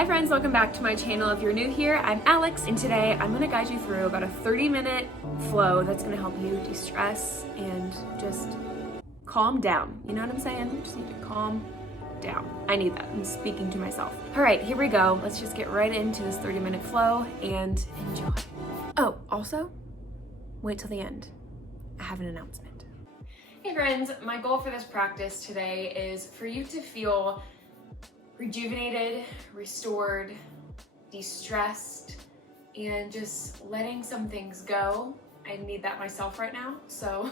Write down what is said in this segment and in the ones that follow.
Hi friends, welcome back to my channel. If you're new here, I'm Alex, and today I'm gonna guide you through about a 30-minute flow that's gonna help you de-stress and just calm down. You know what I'm saying? You just need to calm down. I need that. I'm speaking to myself. All right, here we go. Let's just get right into this 30-minute flow and enjoy. Oh, also, wait till the end. I have an announcement. Hey friends, my goal for this practice today is for you to feel rejuvenated, restored, de-stressed, and just letting some things go. I need that myself right now, so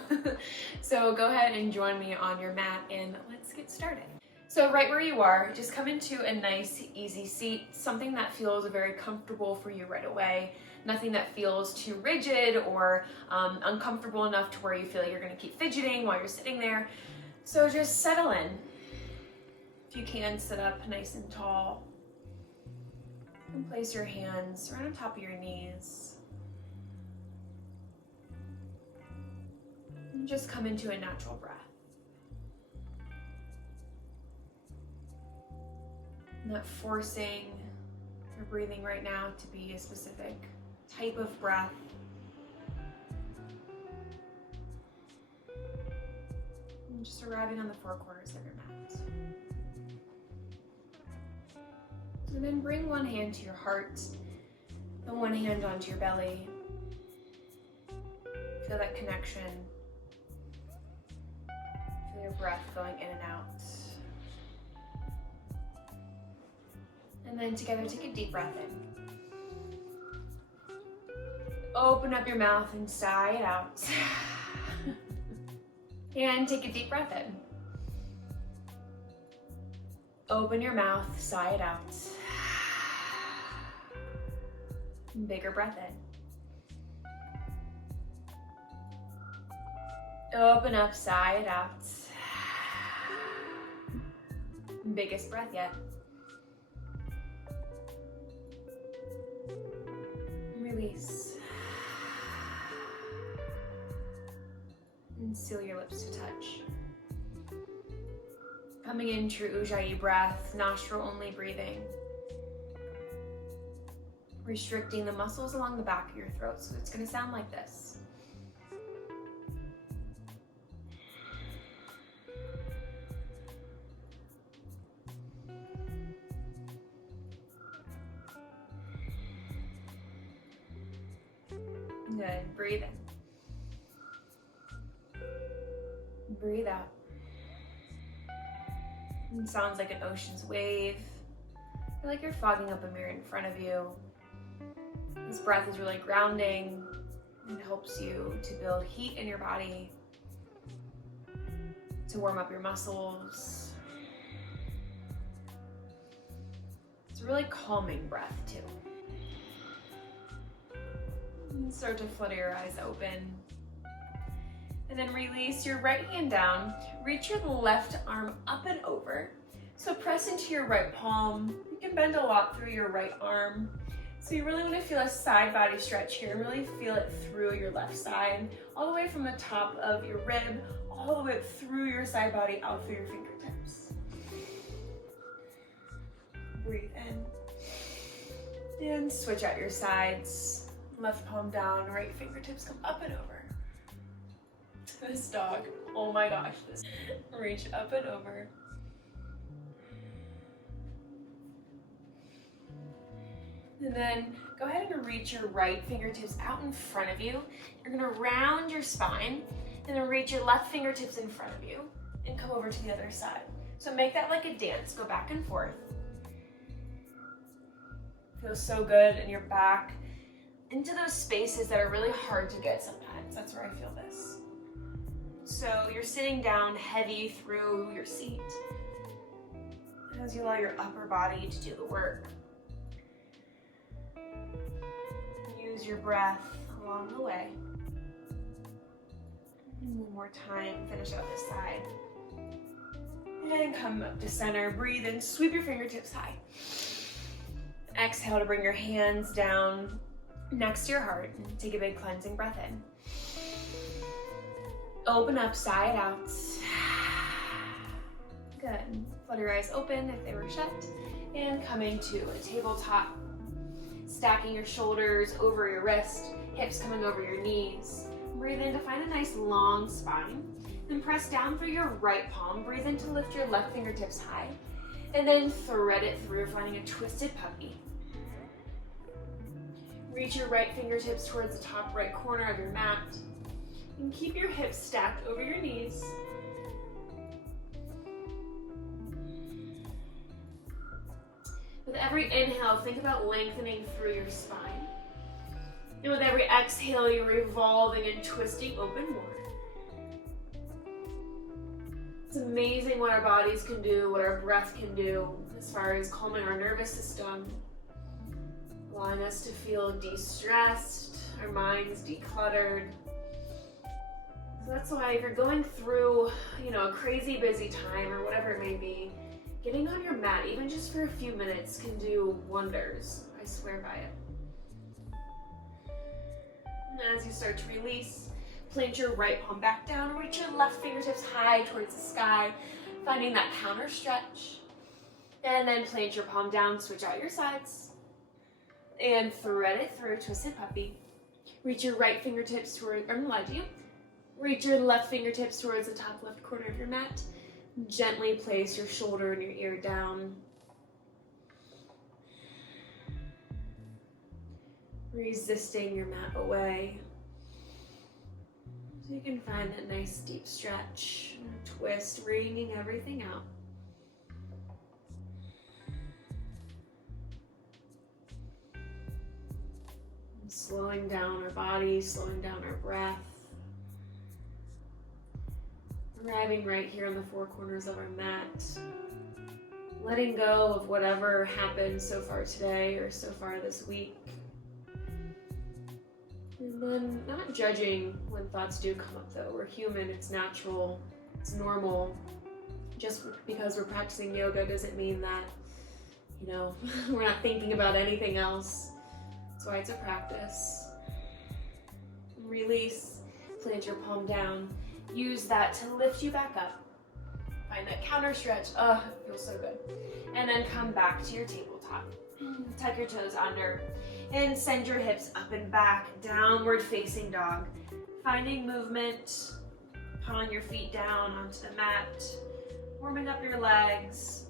go ahead and join me on your mat and let's get started. So right where you are, just come into a nice, easy seat, something that feels very comfortable for you right away, nothing that feels too rigid or uncomfortable enough to where you feel like you're gonna keep fidgeting while you're sitting there. So just settle in. If you can, sit up nice and tall and place your hands right on top of your knees. And just come into a natural breath. Not forcing your breathing right now to be a specific type of breath. And just arriving on the four corners of your mat. And then bring one hand to your heart and one hand onto your belly. Feel that connection. Feel your breath going in and out. And then together, take a deep breath in. Open up your mouth and sigh it out. And take a deep breath in. Open your mouth, sigh it out. Bigger breath in. Open up, sigh it out. Biggest breath yet. Release. And seal your lips to touch. Coming in, true Ujjayi breath, nostril only breathing. Restricting the muscles along the back of your throat, so it's going to sound like this. Good. Breathe in. Breathe out. It sounds like an ocean's wave. Feel like you're fogging up a mirror in front of you. This breath is really grounding and helps you to build heat in your body, to warm up your muscles. It's a really calming breath too. And start to flutter your eyes open. And then release your right hand down. Reach your left arm up and over. So press into your right palm. You can bend a lot through your right arm. So you really want to feel a side body stretch here and really feel it through your left side, all the way from the top of your rib, all the way through your side body, out through your fingertips. Breathe in. And switch out your sides. Left palm down, right fingertips come up and over. This dog, oh my gosh, this. Reach up and over. And then go ahead and reach your right fingertips out in front of you. You're gonna round your spine and then reach your left fingertips in front of you and come over to the other side. So make that like a dance, go back and forth. Feels so good in your back, into those spaces that are really hard to get sometimes. That's where I feel this. So you're sitting down heavy through your seat as you allow your upper body to do the work. Use your breath along the way. And one more time, finish out this side. And come up to center, breathe in, sweep your fingertips high. Exhale to bring your hands down next to your heart and take a big cleansing breath in. Open up, sigh it out. Good. Flutter your eyes open if they were shut. And coming to a tabletop, stacking your shoulders over your wrist, hips coming over your knees. Breathe in to find a nice long spine. Then press down through your right palm. Breathe in to lift your left fingertips high. And then thread it through, finding a twisted puppy. Reach your right fingertips towards the top right corner of your mat. And keep your hips stacked over your knees. With every inhale, think about lengthening through your spine. And with every exhale, you're revolving and twisting open more. It's amazing what our bodies can do, what our breath can do as far as calming our nervous system, allowing us to feel de-stressed, our minds decluttered. So that's why if you're going through, a crazy busy time or whatever it may be, getting on your mat, even just for a few minutes, can do wonders. I swear by it. And as you start to release, plant your right palm back down, reach your left fingertips high towards the sky, finding that counter stretch. And then plant your palm down, switch out your sides, and thread it through, twisted puppy. Reach your right fingertips toward, reach your left fingertips towards the top left corner of your mat. Gently place your shoulder and your ear down. Resisting your mat away. So you can find that nice deep stretch, twist, wringing everything out. And slowing down our body, slowing down our breath. Arriving right here on the four corners of our mat. Letting go of whatever happened so far today or so far this week. And then not judging when thoughts do come up though. We're human, it's natural, it's normal. Just because we're practicing yoga doesn't mean that, we're not thinking about anything else. That's why it's a practice. Release, plant your palm down. Use that to lift you back up. Find that counter stretch. Oh, it feels so good. And then come back to your tabletop. Tuck your toes under and send your hips up and back, downward facing dog. Finding movement, pawing your feet down onto the mat, warming up your legs.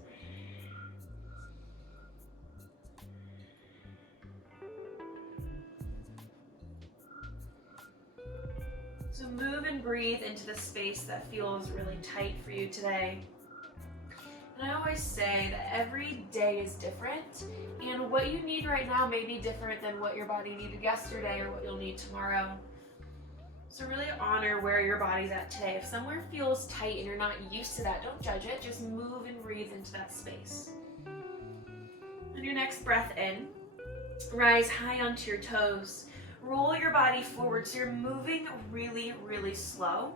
So move and breathe into the space that feels really tight for you today. And I always say that every day is different, and what you need right now may be different than what your body needed yesterday or what you'll need tomorrow. So really honor where your body's at today. If somewhere feels tight and you're not used to that, don't judge it. Just move and breathe into that space. On your next breath in, rise high onto your toes. Roll your body forward so you're moving really, really slow.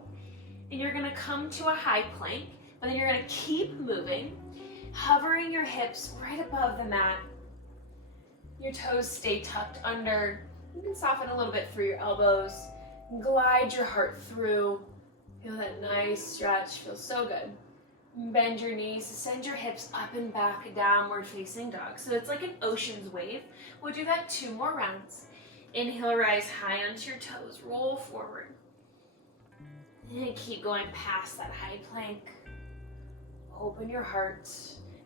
And you're gonna come to a high plank, but then you're gonna keep moving, hovering your hips right above the mat. Your toes stay tucked under. You can soften a little bit through your elbows. Glide your heart through. Feel that nice stretch, feels so good. Bend your knees, send your hips up and back, downward facing dog. So it's like an ocean's wave. We'll do that 2 more rounds. Inhale, rise high onto your toes, roll forward. And keep going past that high plank. Open your heart.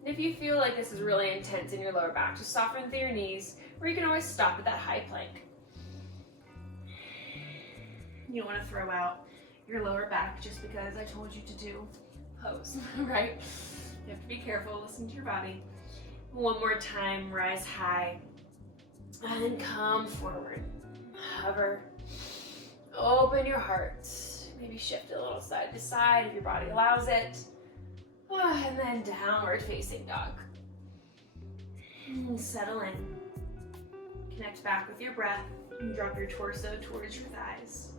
And if you feel like this is really intense in your lower back, just soften through your knees, or you can always stop at that high plank. You don't want to throw out your lower back just because I told you to do pose, right? You have to be careful, listen to your body. One more time, rise high. And come forward. Hover. Open your heart. Maybe shift a little side to side if your body allows it. And then downward facing dog. And settle in. Connect back with your breath. And drop your torso towards your thighs.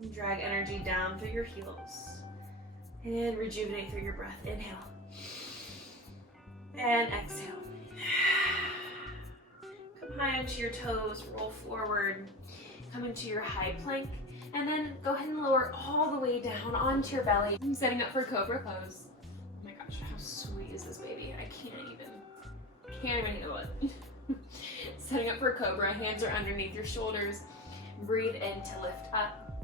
And drag energy down through your heels. And rejuvenate through your breath. Inhale. And exhale. Come high onto your toes, roll forward, come into your high plank, and then go ahead and lower all the way down onto your belly. I'm setting up for Cobra Pose. Oh my gosh, how sweet is this baby? I can't even handle it. Setting up for Cobra, hands are underneath your shoulders. Breathe in to lift up.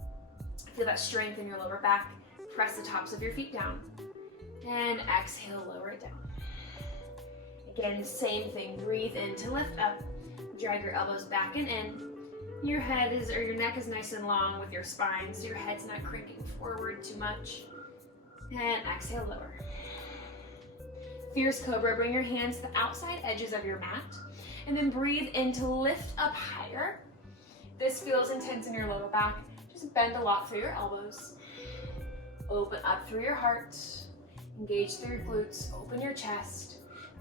Feel that strength in your lower back. Press the tops of your feet down. And exhale, lower it down. Again, same thing. Breathe in to lift up. Drag your elbows back and in. Your head is, or your neck is nice and long with your spine, so your head's not cranking forward too much. And exhale, lower. Fierce Cobra, bring your hands to the outside edges of your mat. And then breathe in to lift up higher. This feels intense in your lower back. Just bend a lot through your elbows. Open up through your heart. Engage through your glutes. Open your chest.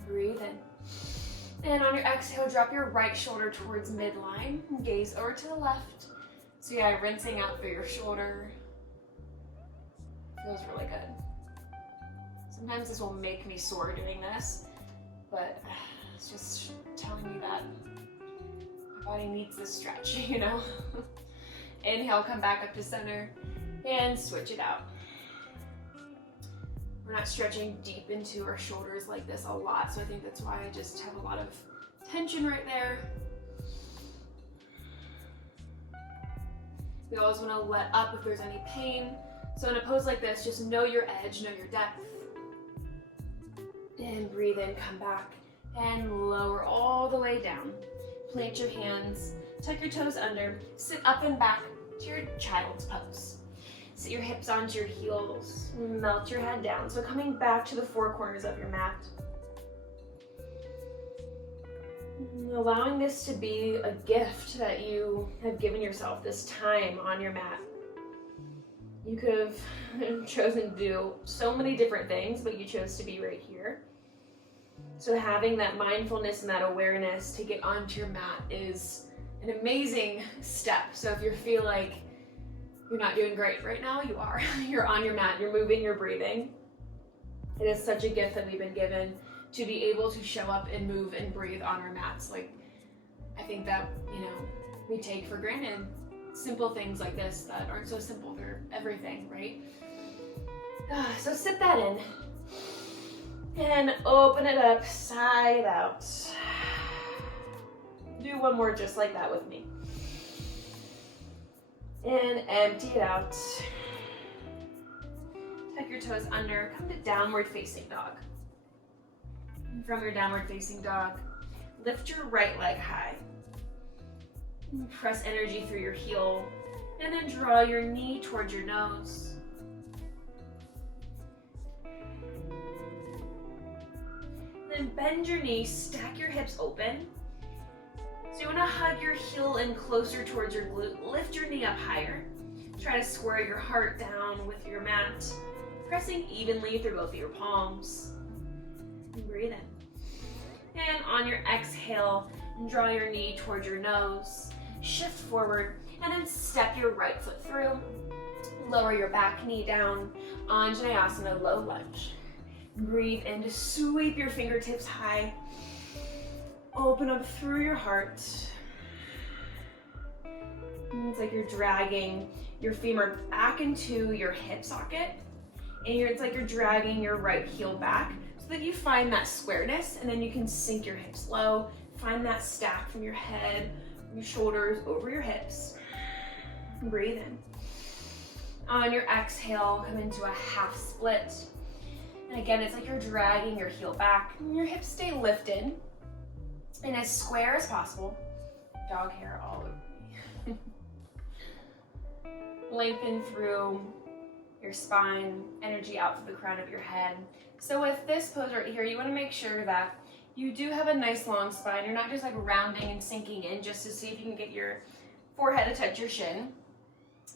Breathe in. And on your exhale, drop your right shoulder towards midline. Gaze over to the left. So yeah, rinsing out through your shoulder. Feels really good. Sometimes this will make me sore doing this, but it's just telling me that my body needs this stretch, you know? Inhale, come back up to center, and switch it out. We're not stretching deep into our shoulders like this a lot, so I think that's why I just have a lot of tension right there. We always want to let up if there's any pain. So in a pose like this, just know your edge, know your depth. And breathe in, come back, and lower all the way down. Plant your hands, tuck your toes under, sit up and back to your child's pose. Sit your hips onto your heels, melt your head down. So coming back to the four corners of your mat. Allowing this to be a gift that you have given yourself, this time on your mat. You could have chosen to do so many different things, but you chose to be right here. So having that mindfulness and that awareness to get onto your mat is an amazing step. So if you feel like you're not doing great right now, you are. You're on your mat, you're moving, you're breathing. It is such a gift that we've been given to be able to show up and move and breathe on our mats. Like, I think that, you know, we take for granted simple things like this that aren't so simple. They're everything, right? So sit that in. And open it up, side out. Do one more just like that with me. And empty it out. Tuck your toes under, come to downward facing dog. And from your downward facing dog, lift your right leg high. Press energy through your heel, and then draw your knee towards your nose. Then bend your knees, stack your hips open. So you want to hug your heel in closer towards your glute. Lift your knee up higher. Try to square your heart down with your mat, pressing evenly through both of your palms. And breathe in. And on your exhale, draw your knee towards your nose. Shift forward, and then step your right foot through. Lower your back knee down. Anjaneyasana, low lunge. Breathe in to sweep your fingertips high. Open up through your heart. And it's like you're dragging your femur back into your hip socket. And it's like you're dragging your right heel back so that you find that squareness, and then you can sink your hips low. Find that stack from your head, your shoulders over your hips. Breathe in. On your exhale, come into a half split. And again, it's like you're dragging your heel back. And your hips stay lifted and as square as possible. Dog hair all over me. Lengthen through your spine, energy out through the crown of your head. So with this pose right here, you want to make sure that you do have a nice long spine. You're not just like rounding and sinking in just to see if you can get your forehead to touch your shin.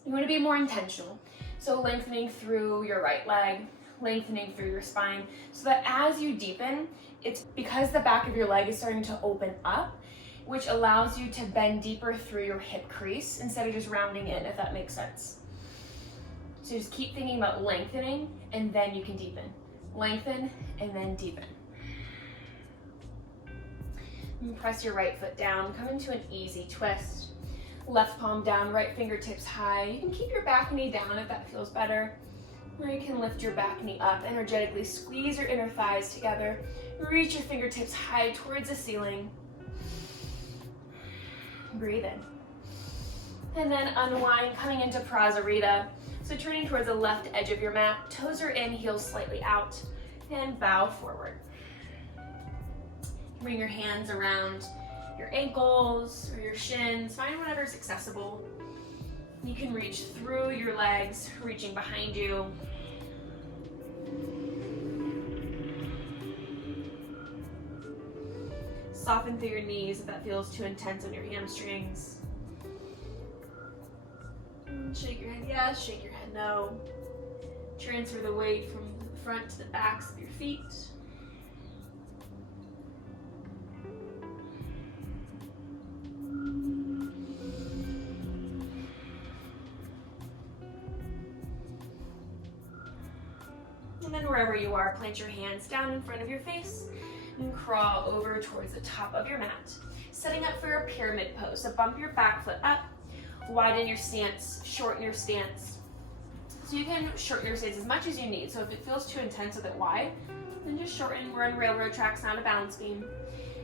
You want to be more intentional. So lengthening through your right leg, lengthening through your spine, so that as you deepen, it's because the back of your leg is starting to open up, which allows you to bend deeper through your hip crease instead of just rounding in, if that makes sense. So just keep thinking about lengthening, and then you can deepen. Lengthen, and then deepen. And press your right foot down, come into an easy twist. Left palm down, right fingertips high. You can keep your back knee down if that feels better. Or you can lift your back knee up, energetically squeeze your inner thighs together. Reach your fingertips high towards the ceiling. Breathe in. And then unwind, coming into Prasarita. So turning towards the left edge of your mat, toes are in, heels slightly out, and bow forward. Bring your hands around your ankles or your shins, find whatever's accessible. You can reach through your legs, reaching behind you. Soften through your knees if that feels too intense on your hamstrings. Shake your head yes, shake your head no. Transfer the weight from the front to the backs of your feet. And then wherever you are, plant your hands down in front of your face and crawl over towards the top of your mat. Setting up for a pyramid pose. So bump your back foot up, widen your stance, shorten your stance. So you can shorten your stance as much as you need. So if it feels too intense with it wide, then just shorten. We're on railroad tracks, not a balance beam.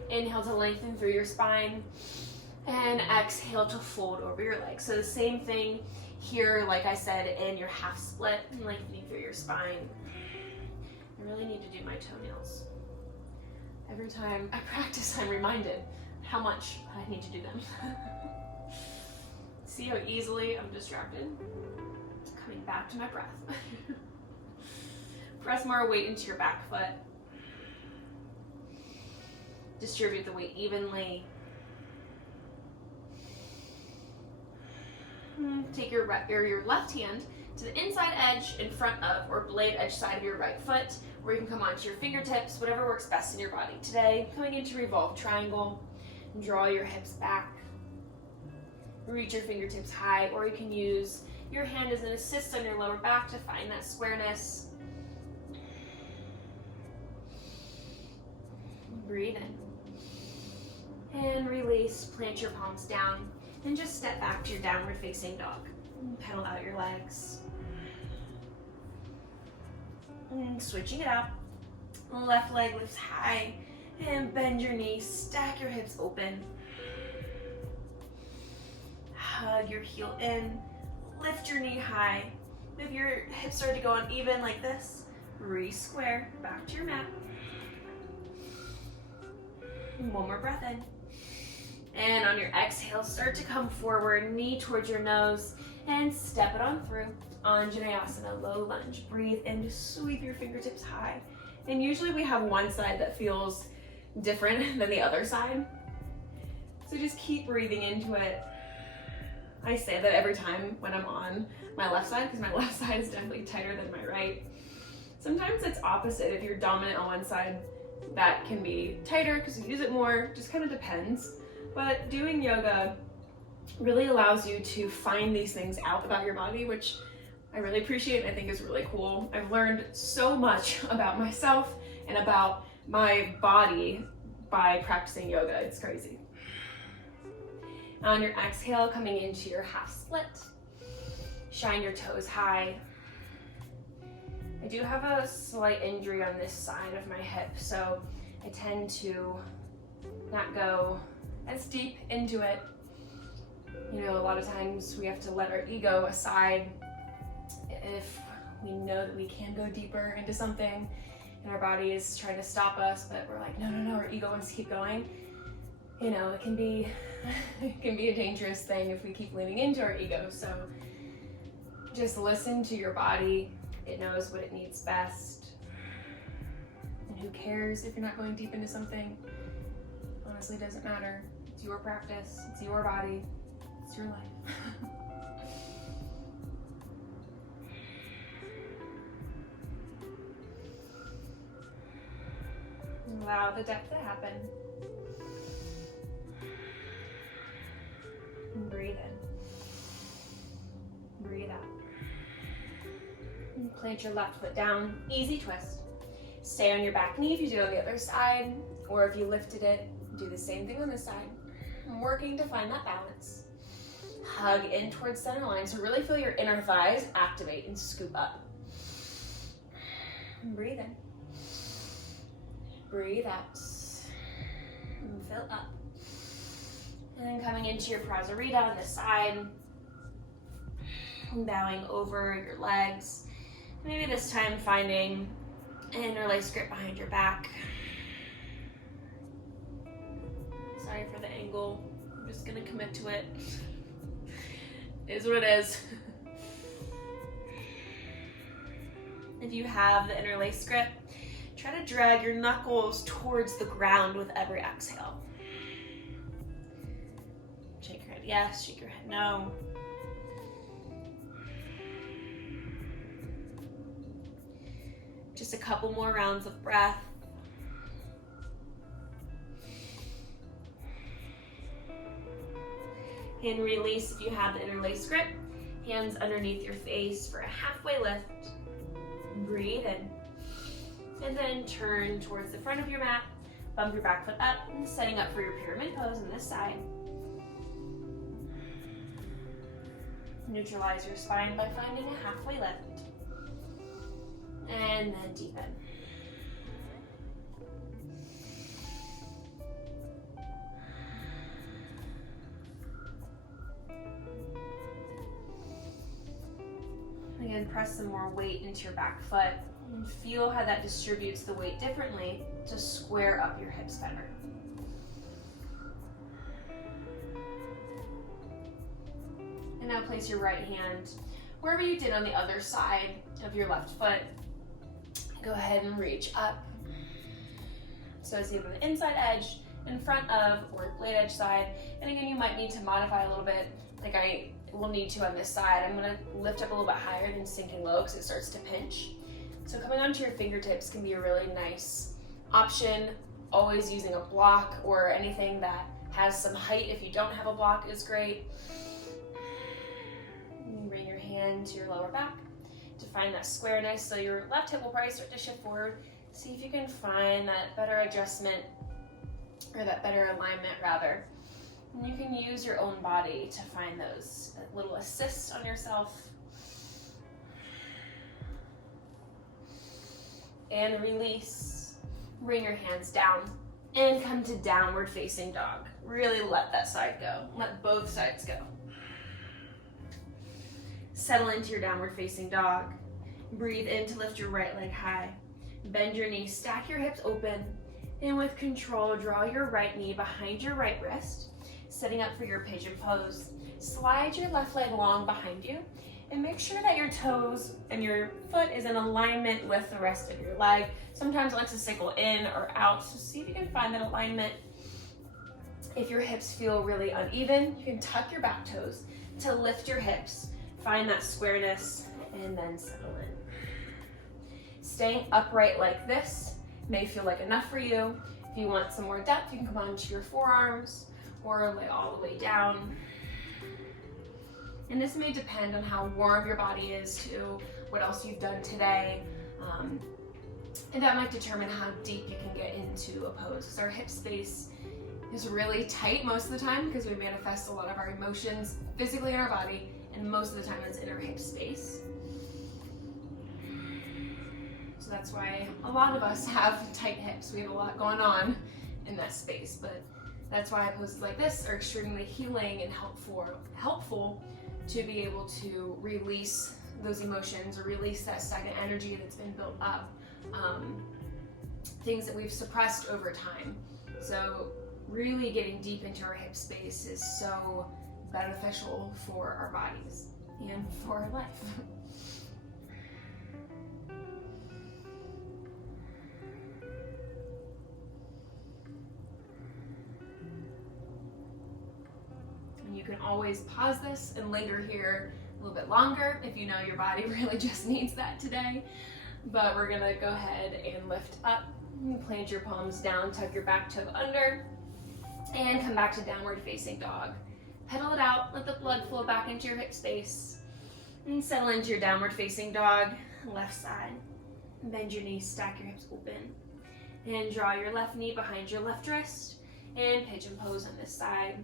Inhale to lengthen through your spine, and exhale to fold over your legs. So the same thing here, like I said, in your half split, lengthening through your spine. I really need to do my toenails. Every time I practice, I'm reminded how much I need to do them. See how easily I'm distracted? Coming back to my breath. Press more weight into your back foot. Distribute the weight evenly. Take your left hand to the inside edge in front of or blade edge side of your right foot, or you can come onto your fingertips, whatever works best in your body. Today, coming into revolved triangle, and draw your hips back. Reach your fingertips high, or you can use your hand as an assist on your lower back to find that squareness. Breathe in. And release, plant your palms down, and just step back to your downward facing dog. Pedal out your legs. And switching it out. Left leg lifts high, and bend your knees, stack your hips open. Hug your heel in, lift your knee high. If your hips start to go uneven like this, re-square, back to your mat. One more breath in. And on your exhale, start to come forward, knee towards your nose, and step it on through. Anjaneyasana, low lunge. Breathe in to sweep your fingertips high. And usually we have one side that feels different than the other side. So just keep breathing into it. I say that every time when I'm on my left side, because my left side is definitely tighter than my right. Sometimes it's opposite. If you're dominant on one side, that can be tighter because you use it more, just kind of depends. But doing yoga really allows you to find these things out about your body, which I really appreciate and I think is really cool. I've learned so much about myself and about my body by practicing yoga. It's crazy. On your exhale, coming into your half split, shine your toes high. I do have a slight injury on this side of my hip, so I tend to not go as deep into it. You know, a lot of times we have to let our ego aside if we know that we can go deeper into something and our body is trying to stop us, but we're like, no, our ego wants to keep going. You know, it can be a dangerous thing if we keep leaning into our ego. So just listen to your body. It knows what it needs best. And who cares if you're not going deep into something? Honestly, it doesn't matter. It's your practice, it's your body, it's your life. Allow the depth to happen. And breathe in. Breathe out. And plant your left foot down. Easy twist. Stay on your back knee if you do it on the other side, or if you lifted it, do the same thing on this side. I'm working to find that balance. Hug in towards center line, so really feel your inner thighs activate and scoop up. And breathe in. Breathe out. And fill up. And then coming into your prasarita on the side. Bowing over your legs. Maybe this time finding an interlace grip behind your back. Sorry for the angle. I'm just gonna commit to it. It is what it is. If you have the interlace grip, try to drag your knuckles towards the ground with every exhale. Shake your head yes, shake your head no. Just a couple more rounds of breath. And release if you have the interlace grip. Hands underneath your face for a halfway lift. Breathe in. And then turn towards the front of your mat. Bump your back foot up, and setting up for your pyramid pose on this side. Neutralize your spine by finding a halfway lift. And then deepen. Again, press some more weight into your back foot and feel how that distributes the weight differently to square up your hips better. And now place your right hand wherever you did on the other side of your left foot. Go ahead and reach up. So as you have the inside edge in front of or blade edge side. And again, you might need to modify a little bit, like I will need to on this side. I'm gonna lift up a little bit higher than sinking low because it starts to pinch. So coming onto your fingertips can be a really nice option. Always using a block or anything that has some height if you don't have a block is great. And bring your hand to your lower back to find that squareness. So your left hip will probably start to shift forward. See if you can find that better adjustment or that better alignment rather. And you can use your own body to find those little assists on yourself. And release. Bring your hands down and come to downward facing dog. Really let that side go. Let both sides go. Settle into your downward facing dog. Breathe in to lift your right leg high. Bend your knees, stack your hips open. And with control, draw your right knee behind your right wrist, setting up for your pigeon pose. Slide your left leg long behind you and make sure that your toes and your foot is in alignment with the rest of your leg. Sometimes it likes to cycle in or out, so see if you can find that alignment. If your hips feel really uneven, you can tuck your back toes to lift your hips, find that squareness, and then settle in. Staying upright like this may feel like enough for you. If you want some more depth, you can come onto your forearms or lay all the way down. And this may depend on how warm your body is to what else you've done today. And that might determine how deep you can get into a pose. Because our hip space is really tight most of the time because we manifest a lot of our emotions physically in our body, and most of the time it's in our hip space. So that's why a lot of us have tight hips. We have a lot going on in that space, but that's why poses like this are extremely healing and helpful to be able to release those emotions or release that stagnant energy that's been built up, things that we've suppressed over time. So really getting deep into our hip space is so beneficial for our bodies and for our life. You can always pause this and linger here a little bit longer if you know your body really just needs that today. But we're gonna go ahead and lift up, plant your palms down, tuck your back toe under, and come back to downward facing dog. Pedal it out, let the blood flow back into your hip space, and settle into your downward facing dog, left side. Bend your knees, stack your hips open, and draw your left knee behind your left wrist, and pigeon pose on this side.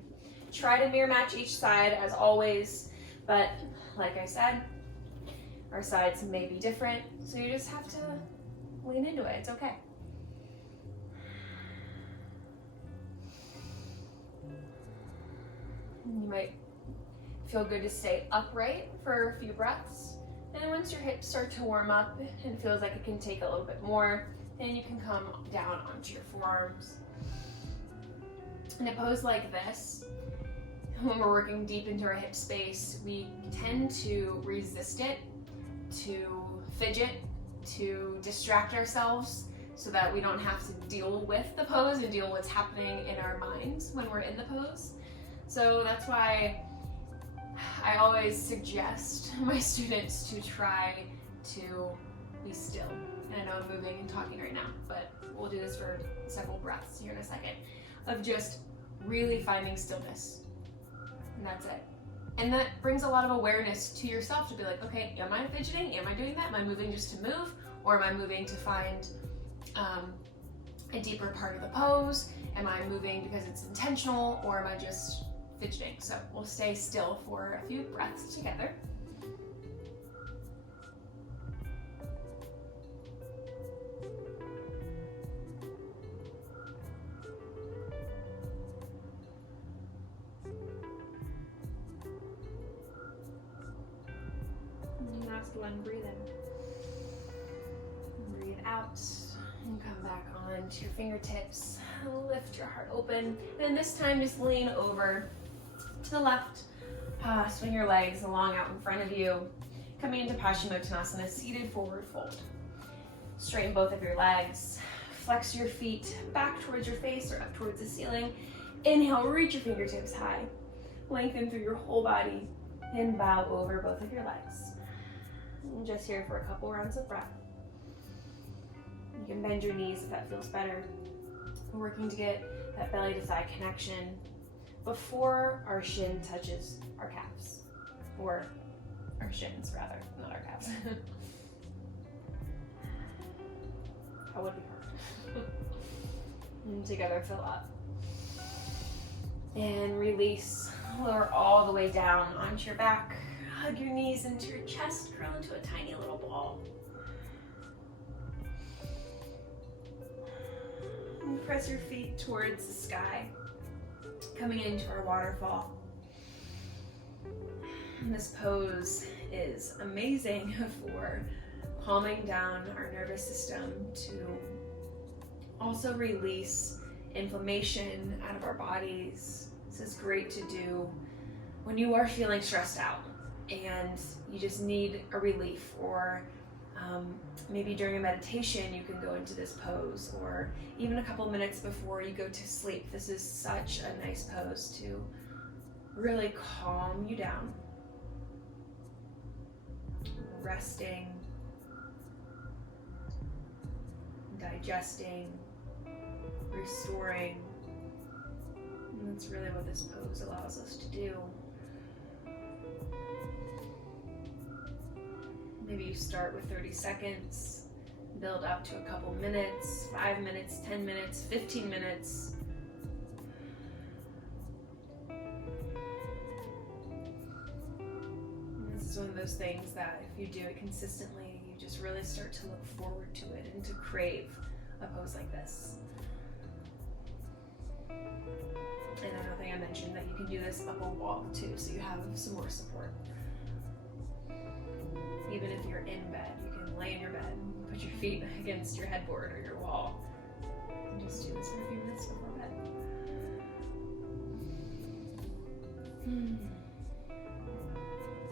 Try to mirror match each side as always, but like I said, our sides may be different, so you just have to lean into it. It's okay. You might feel good to stay upright for a few breaths. And once your hips start to warm up and it feels like it can take a little bit more, then you can come down onto your forearms. In a pose like this, when we're working deep into our hip space, we tend to resist it, to fidget, to distract ourselves so that we don't have to deal with the pose and deal with what's happening in our minds when we're in the pose. So that's why I always suggest my students to try to be still. And I know I'm moving and talking right now, but we'll do this for several breaths here in a second, of just really finding stillness. And that's it. And that brings a lot of awareness to yourself to be like, okay, am I fidgeting? Am I doing that? Am I moving just to move? Or am I moving to find a deeper part of the pose? Am I moving because it's intentional, or am I just fidgeting? So we'll stay still for a few breaths together. Last one, breathe in. Breathe out. And come back on to your fingertips. Lift your heart open. And this time just lean over to the left. Swing your legs along out in front of you. Coming into Paschimottanasana, seated forward fold. Straighten both of your legs. Flex your feet back towards your face or up towards the ceiling. Inhale, reach your fingertips high. Lengthen through your whole body. And bow over both of your legs. And just here for a couple rounds of breath. You can bend your knees if that feels better. We're working to get that belly to thigh connection before our shin touches our calves. Or our shins, rather, not our calves. That would be hard. And together, fill up. And release. Lower all the way down onto your back. Hug your knees into your chest, curl into a tiny little ball. And press your feet towards the sky, coming into our waterfall. And this pose is amazing for calming down our nervous system, to also release inflammation out of our bodies. This is great to do when you are feeling stressed out and you just need a relief, or maybe during a meditation you can go into this pose, or even a couple minutes before you go to sleep. This is such a nice pose to really calm you down. Resting, digesting, restoring. And that's really what this pose allows us to do. Maybe you start with 30 seconds, build up to a couple minutes, 5 minutes, 10 minutes, 15 minutes. And this is one of those things that if you do it consistently, you just really start to look forward to it and to crave a pose like this. And another thing I mentioned, that you can do this up a wall too, so you have some more support. Even if you're in bed, you can lay in your bed, put your feet against your headboard or your wall, and just do this for a few minutes before bed.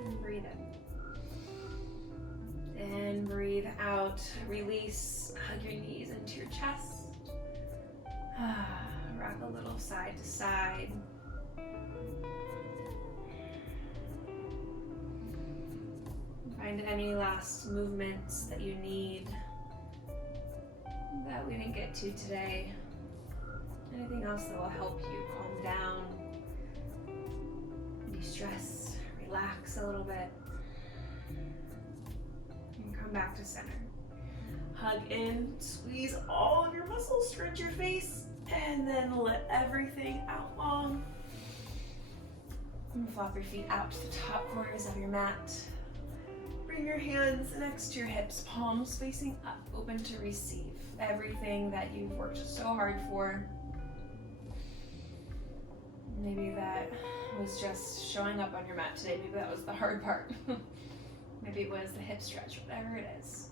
And breathe in. And breathe out. Release. Hug your knees into your chest. Rock a little side to side. Find any last movements that you need that we didn't get to today. Anything else that will help you calm down, de-stress, relax a little bit, and come back to center. Hug in, squeeze all of your muscles, stretch your face, and then let everything out long. And flop your feet out to the top corners of your mat. Bring your hands next to your hips, palms facing up, open to receive everything that you've worked so hard for. Maybe that was just showing up on your mat today. Maybe that was the hard part. Maybe it was the hip stretch, whatever it is.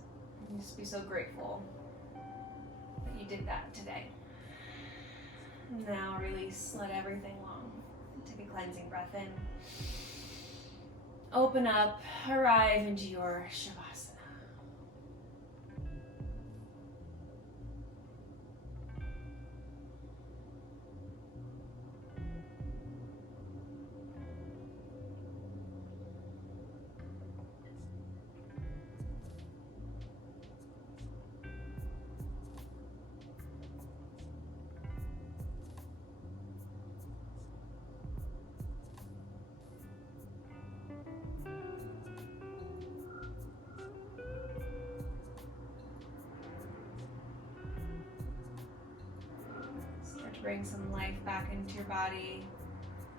Just be so grateful that you did that today. Now release, let everything long. Take a cleansing breath in. Open up, arrive into your Shavasana. Bring some life back into your body.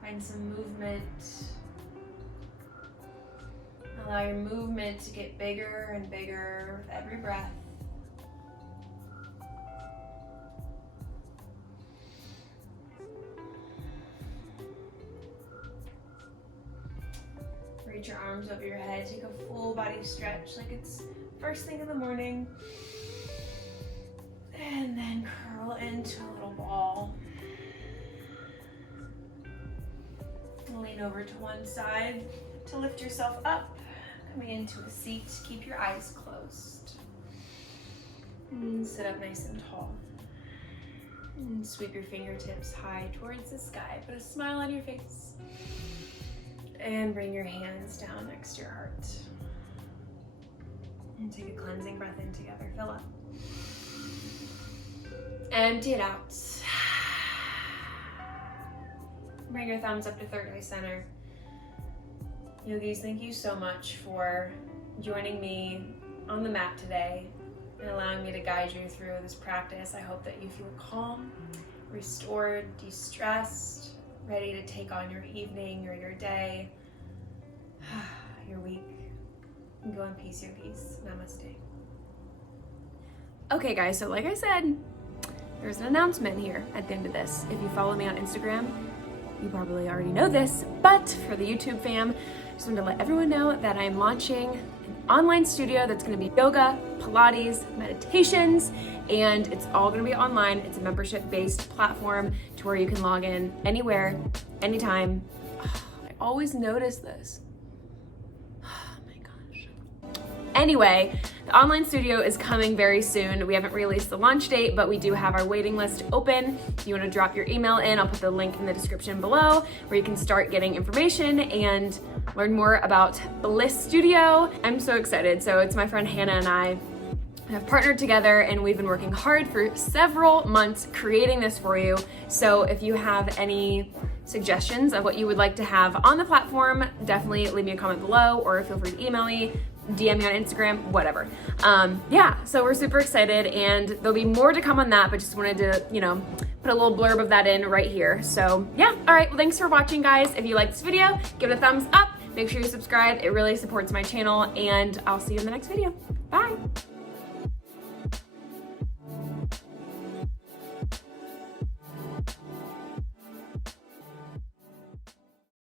Find some movement. Allow your movement to get bigger and bigger with every breath. Reach your arms over your head. Take a full body stretch like it's first thing in the morning. And then curl into a little ball. Lean over to one side to lift yourself up. Coming into a seat, keep your eyes closed. And sit up nice and tall. And sweep your fingertips high towards the sky. Put a smile on your face. And bring your hands down next to your heart. And take a cleansing breath in together. Fill up. Empty it out. Bring your thumbs up to third eye center. Yogis, thank you so much for joining me on the mat today and allowing me to guide you through this practice. I hope that you feel calm, restored, de-stressed, ready to take on your evening or your day, your week. And go in peace, yogis. Namaste. Okay guys, so like I said, there's an announcement here at the end of this. If you follow me on Instagram, you probably already know this, but for the YouTube fam, I just wanted to let everyone know that I'm launching an online studio that's gonna be yoga, Pilates, meditations, and it's all gonna be online. It's a membership-based platform to where you can log in anywhere, anytime. I always notice this. Anyway, the online studio is coming very soon. We haven't released the launch date, but we do have our waiting list open. If you want to drop your email in, I'll put the link in the description below where you can start getting information and learn more about BLISS STUDIO. I'm so excited. So it's my friend Hannah and I have partnered together and we've been working hard for several months creating this for you. So if you have any suggestions of what you would like to have on the platform, definitely leave me a comment below or feel free to email me, DM me on Instagram, whatever. Yeah, so we're super excited and there'll be more to come on that, but just wanted to, put a little blurb of that in right here. So yeah, all right, well, thanks for watching, guys. If you like this video, give it a thumbs up. Make sure you subscribe. It really supports my channel and I'll see you in the next video. Bye.